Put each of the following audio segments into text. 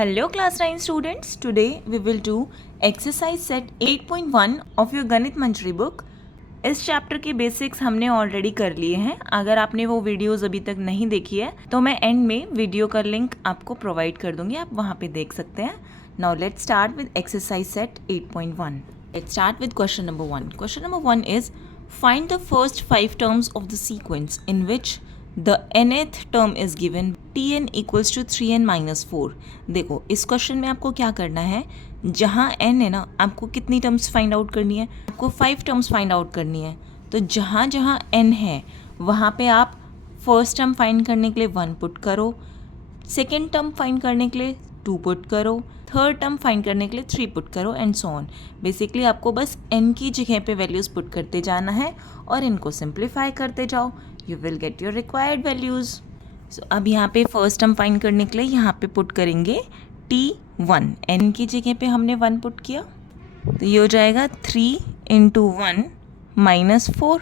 Hello class 9 students. Today we will do exercise set 8.1 of your गणित मंजरी book. इस chapter के basics हमने already कर लिए हैं. अगर आपने वो वीडियोस अभी तक नहीं देखी है तो मैं एंड में वीडियो का लिंक आपको प्रोवाइड कर दूंगी, आप वहाँ पे देख सकते हैं. Now let's start with exercise set 8.1. Let's start with question number 1. Question number 1 is find the first 5 terms of the sequence in which the nth term is given tn equals to 3n minus 4. देखो इस question में आपको क्या करना है, जहाँ n है ना, आपको कितनी टर्म्स फाइंड आउट करनी है, आपको 5 टर्म्स फाइंड आउट करनी है. तो जहाँ जहाँ n है वहाँ पे आप फर्स्ट टर्म फाइंड करने के लिए 1 पुट करो, सेकेंड टर्म फाइंड करने के लिए 2 पुट करो, थर्ड टर्म फाइंड करने के लिए 3 पुट करो एंड सो ऑन. बेसिकली आपको बस n की जगह पे वैल्यूज़ पुट करते जाना है और इनको सिंप्लीफाई करते जाओ. You will get your required values. So अब यहाँ पे फर्स्ट टर्म फाइंड करने के लिए यहाँ पे पुट करेंगे t1. n की जगह पे हमने 1 पुट किया तो ये हो जाएगा 3 इंटू 1 माइनस 4.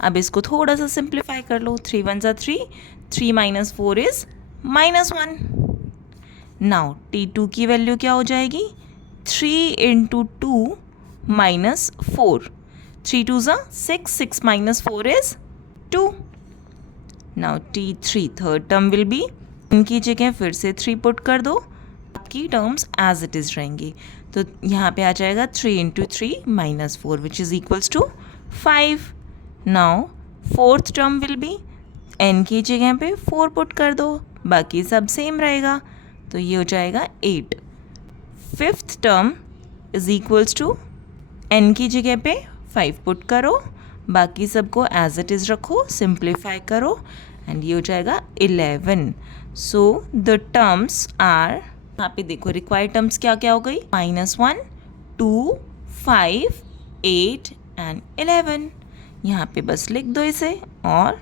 अब इसको थोड़ा सा सिंप्लीफाई कर लो. 3 1 ज़ा 3, 3 minus 4 is minus 1. Now t2 की वैल्यू क्या हो जाएगी, 3 इंटू 2 माइनस 4. 3 2 ज़ा 6, 6 minus 4 is 2. Now t3 third term will B, इनकी जगह फिर से 3 पुट कर दो, आपकी टर्म्स एज इट इज़ रहेंगी. तो यहाँ पे आ जाएगा 3 into 3 minus 4 which is equals to 5. Now fourth term will be, n की जगह पे 4 पुट कर दो, बाकी सब सेम रहेगा. तो ये हो जाएगा 8. Fifth term is equals to n की जगह पे 5 पुट करो, बाकी सबको एज इट इज़ रखो, सिंप्लीफाई करो एंड ये हो जाएगा 11. सो द टर्म्स आर, यहाँ पे देखो रिक्वायर्ड टर्म्स क्या क्या हो गई, -1, 2, 5, 8 एंड 11. यहाँ पे बस लिख दो इसे और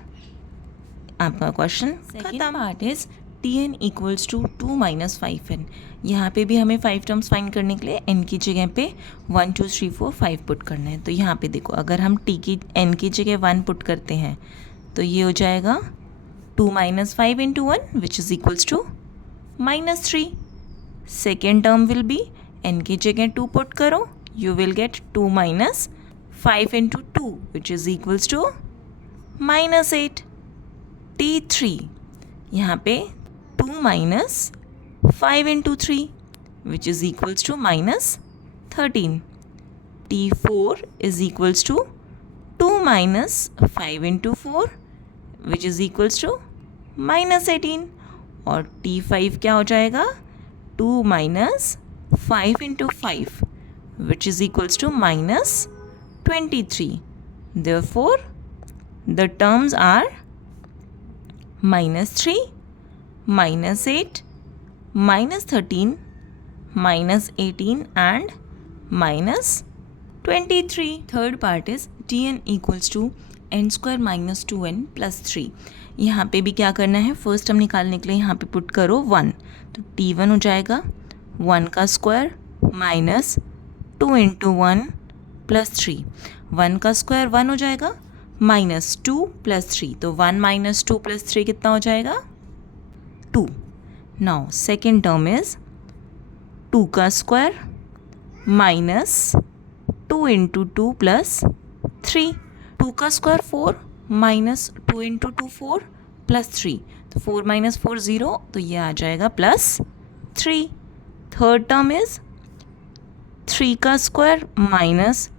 आपका क्वेश्चन खत्म. Part is tn equals to 2 minus 5n. यहाँ पे भी हमें 5 टर्म्स फाइंड करने के लिए n की जगह पे 1 2 3 4 5 पुट करना है. तो यहाँ पे देखो अगर हम n की जगह 1 पुट करते हैं तो ये हो जाएगा 2 minus 5 into 1 which is equals to minus 3. Second term will be, n की जगह 2 पुट करो, you will get 2 minus 5 into 2 which is equals to minus 8. t3 यहाँ पे 2 minus 5 into 3 which is equals to minus 13. t4 is equals to 2 minus 5 into 4 which is equals to minus 18. और t5 क्या हो जाएगा, 2 minus 5 into 5 which is equals to minus 23. Therefore the terms are -3, -8, -13, -18 and -23. Third part is tn equals to n square minus 2n plus 3. यहाँ पे भी क्या करना है, फर्स्ट टर्म निकालने के लिए यहाँ पे पुट करो 1. तो t1 हो जाएगा 1 का स्क्वायर माइनस 2 इंटू 1 प्लस 3. 1 का स्क्वायर 1 हो जाएगा, माइनस 2 प्लस 3. तो 1 माइनस 2 प्लस 3 कितना हो जाएगा, 2. नाउ सेकेंड टर्म इज 2 का स्क्वायर माइनस 2 इंटू 2 प्लस 3. 2 का स्क्वायर 4 माइनस 2 इंटू 2 4 प्लस 3. तो 4 माइनस 4 0, तो ये आ जाएगा प्लस 3. थर्ड टर्म इज 3 का स्क्वायर माइनस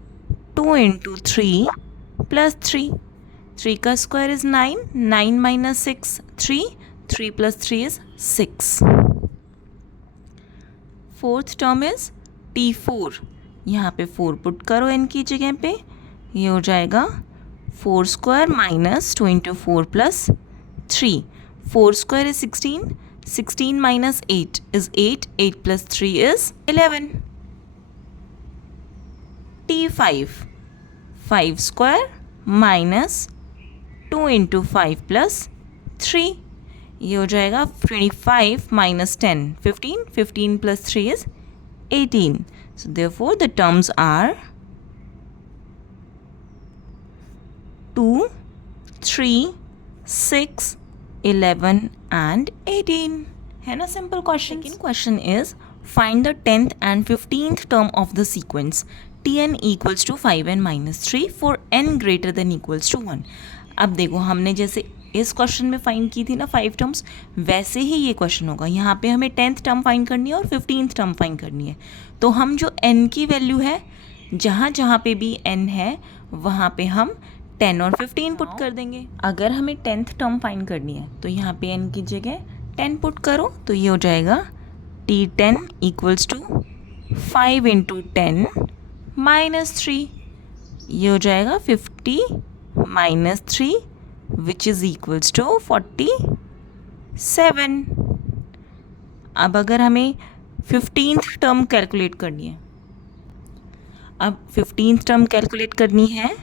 2 इंटू 3 प्लस 3. 3 का square is 9, 9 minus 6 3, 3 plus 3 is 6. Fourth term is t4. यहाँ पे 4 पुट करो n की जगह पे, ये हो जाएगा 4 square minus 2 into 4 plus 3. 4 square is 16, 16 minus 8 is 8, 8 plus 3 is 11. t5, 5 square minus 2 into 5 plus 3, ये हो जाएगा 25 minus 10 15, 15 plus 3 is 18. So therefore the terms are 2, 3, 6, 11 and 18. है ना simple question. Second question is find the 10th and 15th term of the sequence tn equals to 5n minus 3 for n greater than equals to 1। अब देखो हमने जैसे इस question में find की थी ना 5 टर्म्स, वैसे ही ये क्वेश्चन होगा। यहाँ पे हमें 10th टर्म फाइंड करनी है और 15th टर्म फाइंड करनी है। तो हम जो n की वैल्यू है, जहाँ जहाँ पे भी n है वहाँ पे हम 10 और 15 पुट कर देंगे। अगर हमें 10th टर्म फाइंड करनी है तो यहाँ पे n की जगह 10 पुट करो, तो ये हो जाएगा t10 equals to 5 into 10 minus 3, ये हो जाएगा 50 minus 3 which is equals to 47। अब अगर हमें 15th टर्म कैलकुलेट करनी है, अब 15th टर्म कैलकुलेट करनी है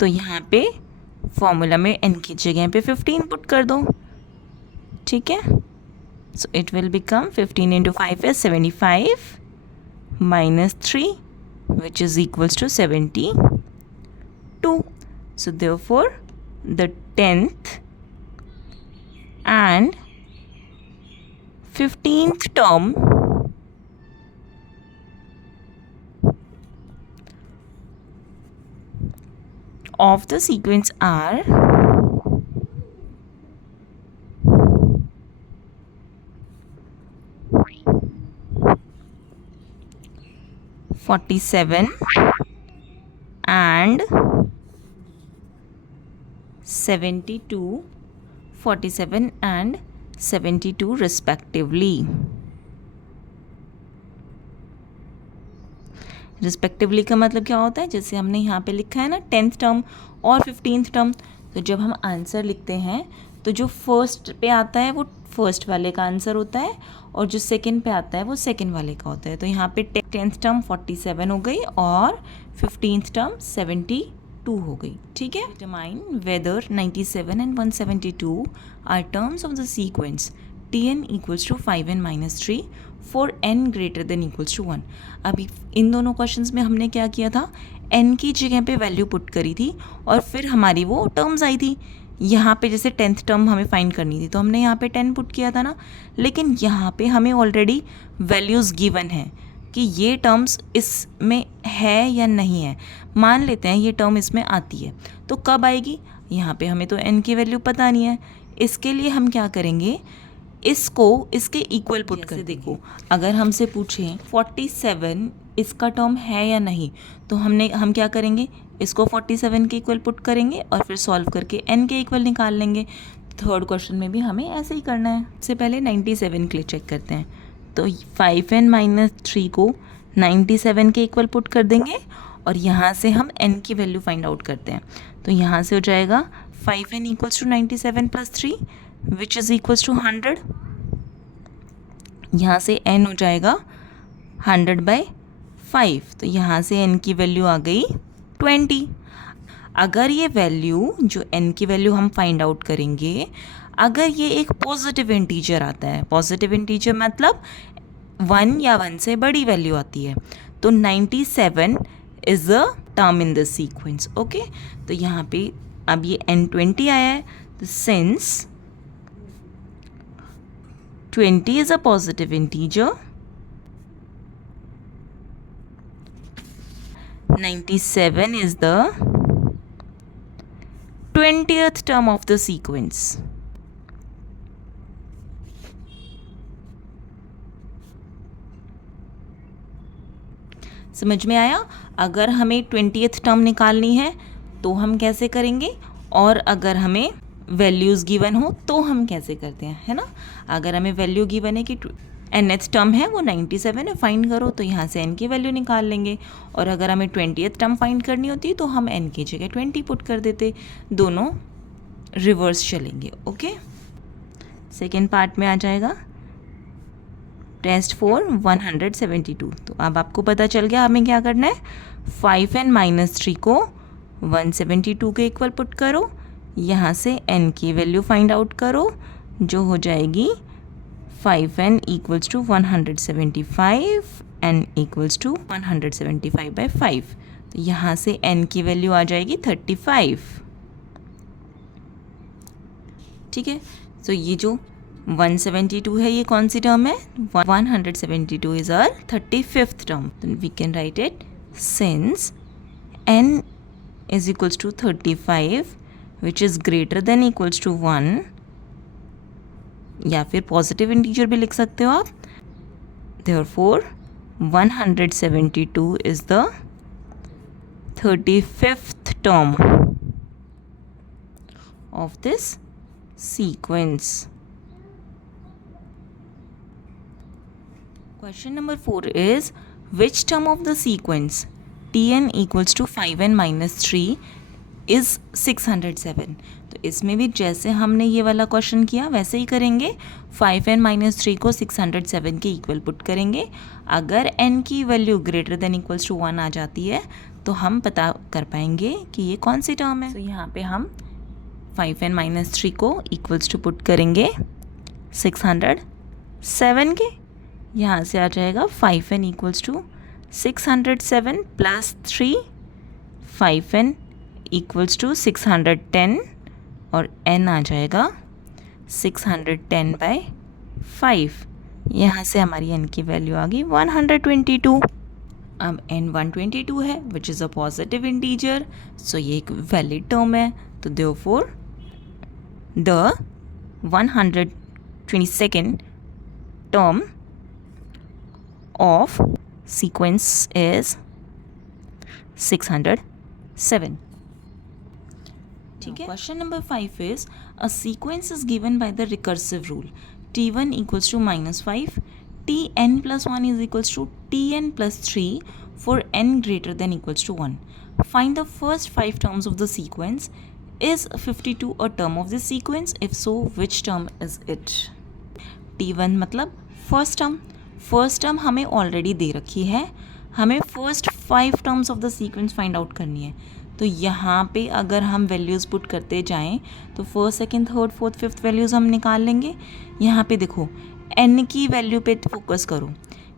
तो यहाँ पे फॉर्मूला में n की जगह पे 15 पुट कर दो, ठीक है। So it will become 15 into 5 is 75 minus 3 which is equals to 72. So therefore the 10th and 15th term of the sequence are 47 and 72, 47 and 72 respectively। Respectively का मतलब क्या होता है, जैसे हमने यहाँ पे लिखा है ना 10th टर्म और 15th टर्म, तो जब हम आंसर लिखते हैं तो जो फर्स्ट पे आता है वो फर्स्ट वाले का आंसर होता है और जो सेकंड पे आता है वो सेकंड वाले का होता है। तो यहाँ पे 10th टर्म 47 हो गई और 15th टर्म 72 हो गई, ठीक है। Determine whether 97 and 172 are terms of the sequence tn equals to 5n minus 3 for n greater than equals to 1। अभी इन दोनों क्वेश्चंस में हमने क्या किया था, n की जगह पे वैल्यू पुट करी थी और फिर हमारी वो टर्म्स आई थी। यहाँ पे जैसे 10th टर्म हमें फाइंड करनी थी तो हमने यहाँ पे 10 पुट किया था ना, लेकिन यहाँ पे हमें ऑलरेडी वैल्यूज़ गिवन है कि ये टर्म्स इसमें है या नहीं है। मान लेते हैं ये टर्म इसमें आती है, तो कब आएगी, यहाँ पे हमें तो n की वैल्यू पता नहीं है। इसके लिए हम क्या करेंगे, इसको इसके इक्वल पुट कर। देखो अगर हमसे पूछें 47 इसका टर्म है या नहीं, तो हम क्या करेंगे, इसको 47 के इक्वल पुट करेंगे और फिर सॉल्व करके n के इक्वल निकाल लेंगे। थर्ड क्वेश्चन में भी हमें ऐसे ही करना है। सबसे पहले 97 के लिए चेक करते हैं, तो 5n माइनस 3 को 97 के इक्वल पुट कर देंगे और यहाँ से हम n की वैल्यू फाइंड आउट करते हैं। तो यहाँ से हो जाएगा 5n equals to 97 plus 3 which is equals to 100। यहाँ से n हो जाएगा 100/5, तो यहाँ से n की वैल्यू आ गई 20। अगर ये वैल्यू जो n की वैल्यू हम फाइंड आउट करेंगे, अगर ये एक पॉजिटिव इंटीजर आता है, पॉजिटिव इंटीजर मतलब 1 या 1 से बड़ी वैल्यू आती है, तो 97 is a term in this sequence. Okay, तो यहाँ पे अब ये n20 आया है, तो since 20 is a positive integer, 97 is the 20th term of the sequence। समझ में आया? अगर हमें 20th टर्म निकालनी है तो हम कैसे करेंगे, और अगर हमें वैल्यूज़ गिवन हो तो हम कैसे करते हैं, है ना। अगर हमें वैल्यू गिवन है कि nth टर्म है वो 97 है, फाइंड करो, तो यहाँ से n की वैल्यू निकाल लेंगे। और अगर हमें 20th टर्म फाइंड करनी होती तो हम n की जगह 20 पुट कर देते। दोनों रिवर्स चलेंगे। ओके, सेकेंड पार्ट में आ जाएगा टेस्ट फॉर 172। तो अब आपको पता चल गया हमें क्या करना है, 5n माइनस 3 को 172 के इक्वल पुट करो, यहाँ से n की वैल्यू फाइंड आउट करो जो हो जाएगी 5n equals to 175 n equals to 175/5। तो यहाँ से n की वैल्यू आ जाएगी 35। ठीक है, तो ये जो 172 है, ये कौन सी टर्म है? 172 is our 35th term. We can write it since n is equals to 35 which is greater than equals to 1, या फिर पॉजिटिव इंटीजर भी लिख सकते हो आप. Therefore 172 is the 35th term of this sequence. Question number 4 is which term of the sequence tn equals to 5n minus 3 is 607. तो इसमें भी जैसे हमने ये वाला क्वेश्चन किया वैसे ही करेंगे. 5n माइनस 3 को 607 के इक्वल पुट करेंगे. अगर n की value greater than equals to 1 आ जाती है तो हम पता कर पाएंगे कि ये कौन सी टर्म है. तो यहाँ पे हम 5n माइनस 3 को इक्वल्स टू पुट करेंगे 607 के. यहाँ से आ जाएगा 5n equals to 607 plus 3, 5n equals to 610 और n आ जाएगा 610/5. यहाँ से हमारी n की वैल्यू आ गई 122. अब n 122 है which is a positive integer, so ये एक वैलिड टर्म है. तो therefore the 122nd term of sequence is 607. ठीक है. Question number 5 is a sequence is given by the recursive rule t1 equals to -5, tn plus 1 is equals to tn plus 3 for n greater than equals to 1. Find the first 5 terms of the sequence. Is 52 a term of this sequence? If so, which term is it? t1 मतलब first term. First term हमें already दे रखी है, हमें first 5 terms of the sequence find out करनी है. तो यहाँ पे अगर हम वैल्यूज़ पुट करते जाएं तो first, second, third, fourth, fifth values हम निकाल लेंगे. यहाँ पे देखो n की वैल्यू पे फोकस करो.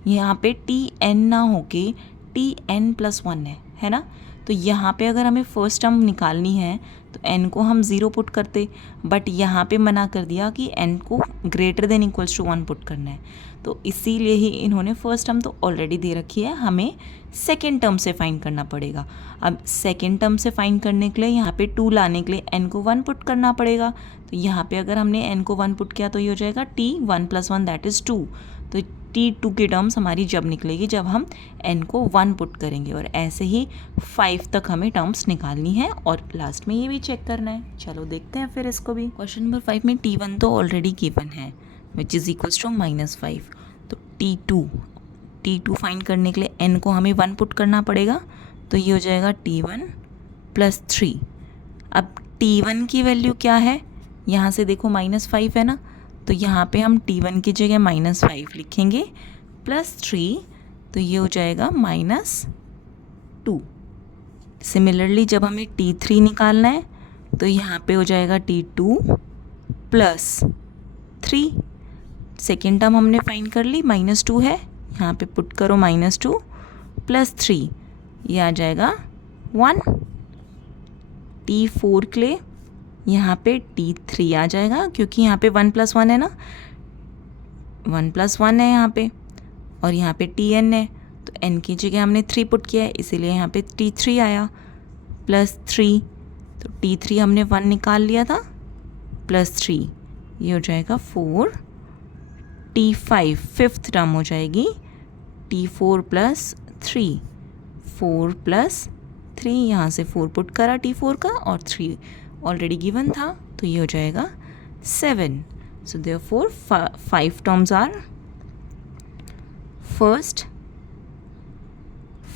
यहाँ पे tn ना होके tn प्लस 1 है ना. तो यहाँ पे अगर हमें फर्स्ट टर्म निकालनी है तो n को हम 0 पुट करते, बट यहाँ पे मना कर दिया कि n को greater than equals to 1 put करना है. तो इसीलिए ही इन्होंने फर्स्ट टर्म तो ऑलरेडी दे रखी है, हमें सेकेंड टर्म से फाइंड करना पड़ेगा. अब सेकेंड टर्म से फाइंड करने के लिए यहाँ पे 2 लाने के लिए n को 1 पुट करना पड़ेगा. तो यहाँ पे अगर हमने n को 1 पुट किया तो ये हो जाएगा t1 + 1 दैट इज़ 2. तो t2 की टर्म्स हमारी जब निकलेगी जब हम n को 1 पुट करेंगे. और ऐसे ही 5 तक हमें टर्म्स निकालनी है और लास्ट में ये भी चेक करना है. चलो देखते हैं फिर इसको भी. क्वेश्चन नंबर 5 में t1 तो ऑलरेडी गिवन है विच इज़ इक्वल्स टू -5. तो t2 फाइंड करने के लिए n को हमें 1 पुट करना पड़ेगा. तो ये हो जाएगा t1 + 3. अब t1 की वैल्यू क्या है, यहाँ से देखो -5 है ना, तो यहाँ पे हम t1 की जगह -5 लिखेंगे प्लस 3, तो ये हो जाएगा -2. सिमिलरली जब हमें t3 निकालना है तो यहाँ पे हो जाएगा t2 + 3. सेकेंड टर्म हमने फाइंड कर ली, -2 है, यहाँ पे पुट करो -2 + 3, ये आ जाएगा 1. t4 के लिए यहाँ पे t3 आ जाएगा क्योंकि यहाँ पे 1 + 1 है ना, 1 + 1 है यहाँ पे, और यहाँ पे tn है तो n की जगह हमने 3 पुट किया है इसीलिए यहाँ पे t3 आया +3. तो t3 हमने 1 निकाल लिया था +3, ये हो जाएगा 4. t5 फिफ्थ टर्म हो जाएगी t4 + 3, 4 + 3, यहाँ से 4 पुट करा t4 का और 3 ऑलरेडी गिवन था तो ये हो जाएगा 7. So therefore 5 terms are first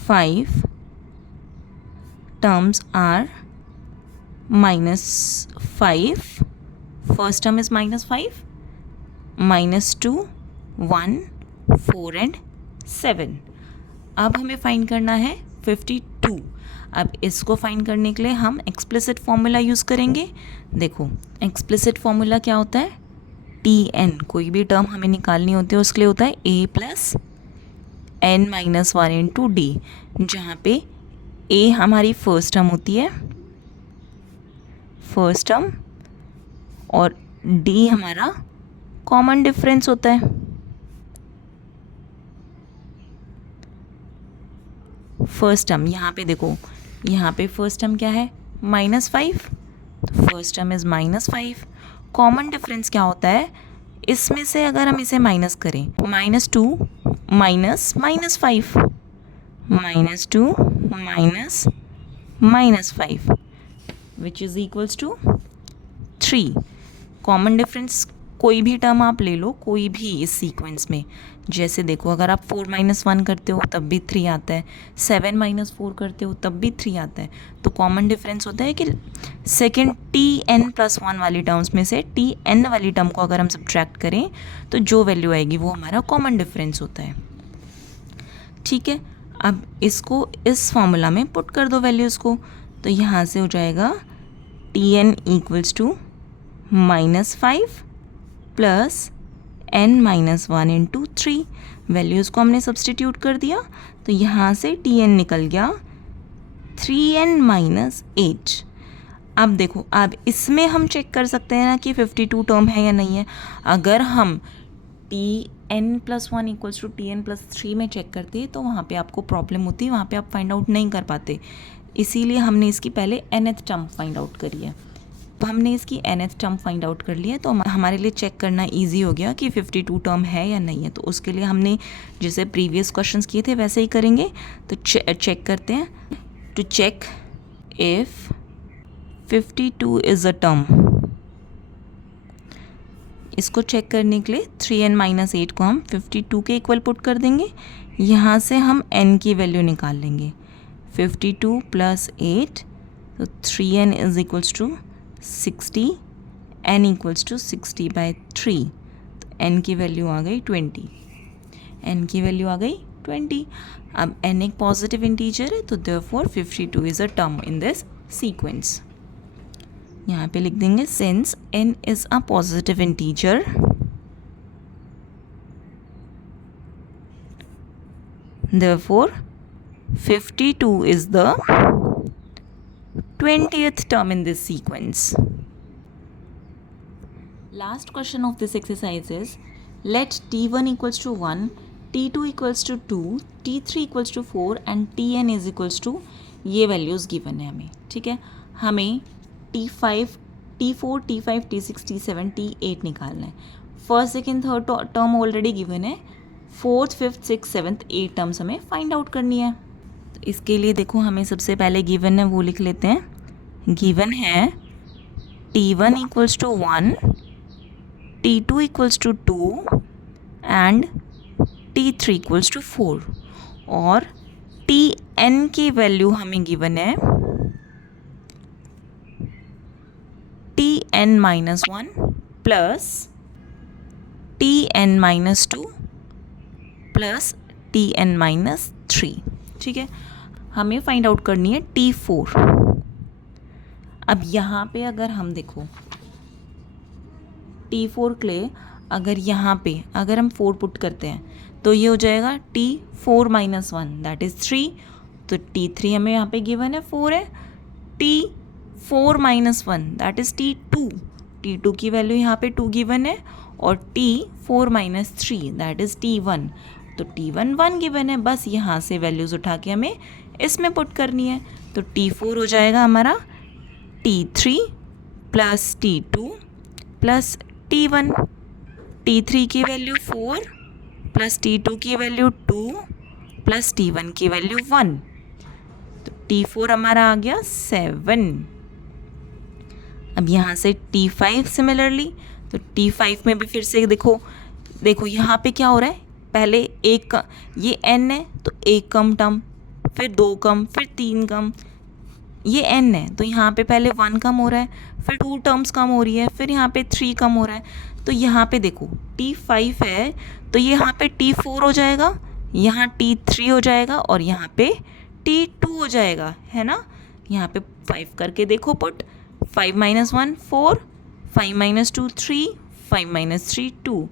5 terms are -5. First term is -5, -2, 1, 4 and 7. अब हमें फाइंड करना है 52. अब इसको फाइंड करने के लिए हम एक्सप्लिसिट फॉर्मूला यूज़ करेंगे. देखो एक्सप्लिसिट फॉर्मूला क्या होता है, tn कोई भी टर्म हमें निकालनी होती है उसके लिए होता है a + n - 1 × d, जहाँ पे a हमारी फर्स्ट टर्म होती है, फर्स्ट टर्म, और d हमारा कॉमन डिफरेंस होता है। फर्स्ट टर्म यहाँ पे देखो, यहाँ पे फर्स्ट टर्म क्या है, -5, तो first term is -5। Common difference क्या होता है, इसमें से अगर हम इसे माइनस करें, -2 minus -5, -2 minus -5 which is equals to 3। Common difference कोई भी टर्म आप ले लो, कोई भी इस सीक्वेंस में, जैसे देखो अगर आप 4 - 1 करते हो तब भी 3 आता है, 7 - 4 करते हो तब भी 3 आता है। तो कॉमन डिफरेंस होता है कि सेकेंड Tn+1 वाली टर्म्स में से Tn वाली टर्म को अगर हम सब्ट्रैक्ट करें तो जो वैल्यू आएगी वो हमारा कॉमन डिफरेंस होता है। ठीक है, अब इसको इस फॉर्मूला में पुट कर दो वैल्यूज़ को, तो यहाँ से हो जाएगा Tn equals to -5 plus n-1 into 3। Values को हमने सब्सटीट्यूट कर दिया, तो यहाँ से Tn निकल गया 3n - 8। अब देखो, अब इसमें हम चेक कर सकते हैं ना कि 52 टर्म है या नहीं है। अगर हम Tn+1 इक्वल्स टू Tn+3 में चेक करते हैं तो वहाँ पे आपको प्रॉब्लम होती है, वहाँ पे आप फाइंड आउट नहीं कर पाते, इसीलिए हमने इसकी पहले nth टर्म फाइंड आउट करी है। तो हमने इसकी nth टर्म फाइंड आउट कर लिया, तो हमारे लिए चेक करना इजी हो गया कि 52 टर्म है या नहीं है। तो उसके लिए हमने जैसे प्रीवियस क्वेश्चंस किए थे वैसे ही करेंगे। तो चेक करते हैं, to check if 52 is a term. इसको चेक करने के लिए 3n - 8 को हम 52 के इक्वल पुट कर देंगे, यहाँ से हम n की वैल्यू निकाल लेंगे। 52 + 8, तो 3n is equals to 60, n equals to 60/3, तो n की वैल्यू आ गई 20, n की वैल्यू आ गई 20। अब n एक पॉजिटिव इंटीजर है, तो therefore 52 is a term in this sequence. यहाँ पे लिख देंगे since n is a positive integer, therefore 52 is the 20th term in this sequence. Last question of this exercise is, let T1 equals to 1, T2 equals to 2, T3 equals to 4 and Tn is equals to, ये values given है हमें। ठीक है, हमें T5, T4, T5, T6, T7, T8 निकालना है। First second third term already given है, fourth fifth six seventh 8 terms हमें फाइंड आउट करनी है। तो इसके लिए देखो, हमें सबसे पहले गिवन है वो लिख लेते हैं। गिवन है T1 equals to 1, T2 equals to 2 and T3 equals to 4, और Tn की वैल्यू हमें गिवन है Tn - 1 plus Tn - 2 plus Tn - 3। ठीक है, हमें फाइंड आउट करनी है T4। अब यहाँ पे अगर हम देखो T4 के लिए, अगर यहाँ पे अगर हम 4 पुट करते हैं तो ये हो जाएगा T4 - 1 दैट इज़ 3, तो T3 हमें यहाँ पे गिवन है 4 है, T4 - 1 that is T2, T2 की वैल्यू यहाँ पे 2 गिवन है, और T4 - 3 दैट इज़ T1, तो T1 1 गिवन है। बस यहाँ से वैल्यूज़ उठा के हमें इसमें पुट करनी है, तो T4 हो जाएगा हमारा T3 plus T2 plus T1, T3 की वैल्यू 4 प्लस T2 की वैल्यू 2 प्लस T1 की वैल्यू 1, तो T4 हमारा आ गया 7। अब यहाँ से T5 सिमिलरली, तो T5 में भी फिर से देखो यहाँ पे क्या हो रहा है, पहले एक ये n है तो एक कम टर्म, फिर 2 कम, फिर 3 कम, ये n है तो यहाँ पे पहले 1 कम हो रहा है, फिर 2 टर्म्स कम हो रही है, फिर यहाँ पे 3 कम हो रहा है। तो यहाँ पे देखो T5 है तो ये यहाँ पे T4 हो जाएगा, यहाँ T3 हो जाएगा, और यहाँ पे T2 हो जाएगा, है ना। यहाँ पे 5 करके देखो पुट, 5 - 1 4, 5 - 2 3, 5 - 3 2,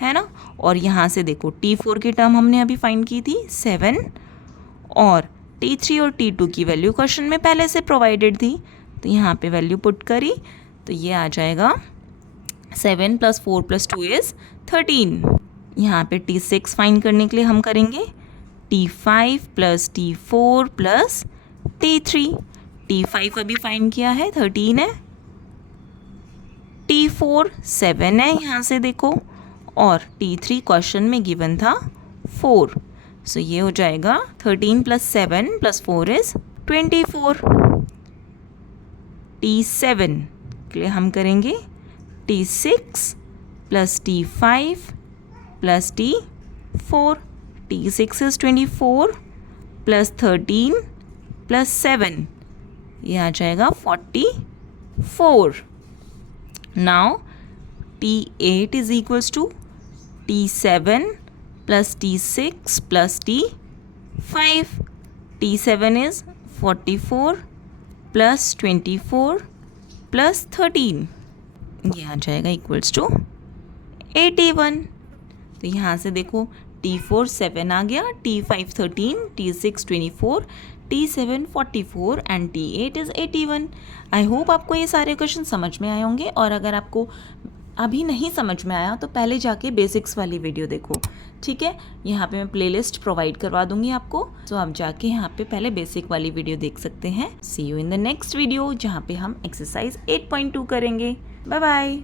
है ना। और यहाँ से देखो T4 की टर्म हमने अभी फाइंड की थी 7, और T3 और T2 की वैल्यू क्वेश्चन में पहले से प्रोवाइडेड थी, तो यहाँ पे वैल्यू पुट करी तो ये आ जाएगा 7 + 4 + 2 इज़ 13। यहाँ पे T6 फाइंड करने के लिए हम करेंगे T5 + T4 + T3। T5 अभी फाइंड किया है 13 है, T4 7 है यहाँ से देखो, और T3 क्वेश्चन में गिवन था 4। सो ये हो जाएगा 13 + 7 + 4 इज़ 24। T7 के लिए हम करेंगे T6 + T5 + T4। T6 is 24 + 13 + 7, ये आ जाएगा 44। Now T8 is equals to T7 + T6 + T5। T7 is 44 + 24 + 13, ये आ जाएगा इक्वल्स टू 81। तो यहाँ से देखो T4 7 आ गया, T5 13, T6 24, T7 44 and T8 is 81। I hope आपको ये सारे क्वेश्चन समझ में आए होंगे, और अगर आपको अभी नहीं समझ में आया तो पहले जाके बेसिक्स वाली वीडियो देखो, ठीक है। यहाँ पे मैं प्लेलिस्ट प्रोवाइड करवा दूंगी आपको, तो आप जाके यहाँ पे पहले बेसिक वाली वीडियो देख सकते हैं। See you in the next video, जहाँ पे हम एक्सरसाइज 8.2 करेंगे। Bye bye.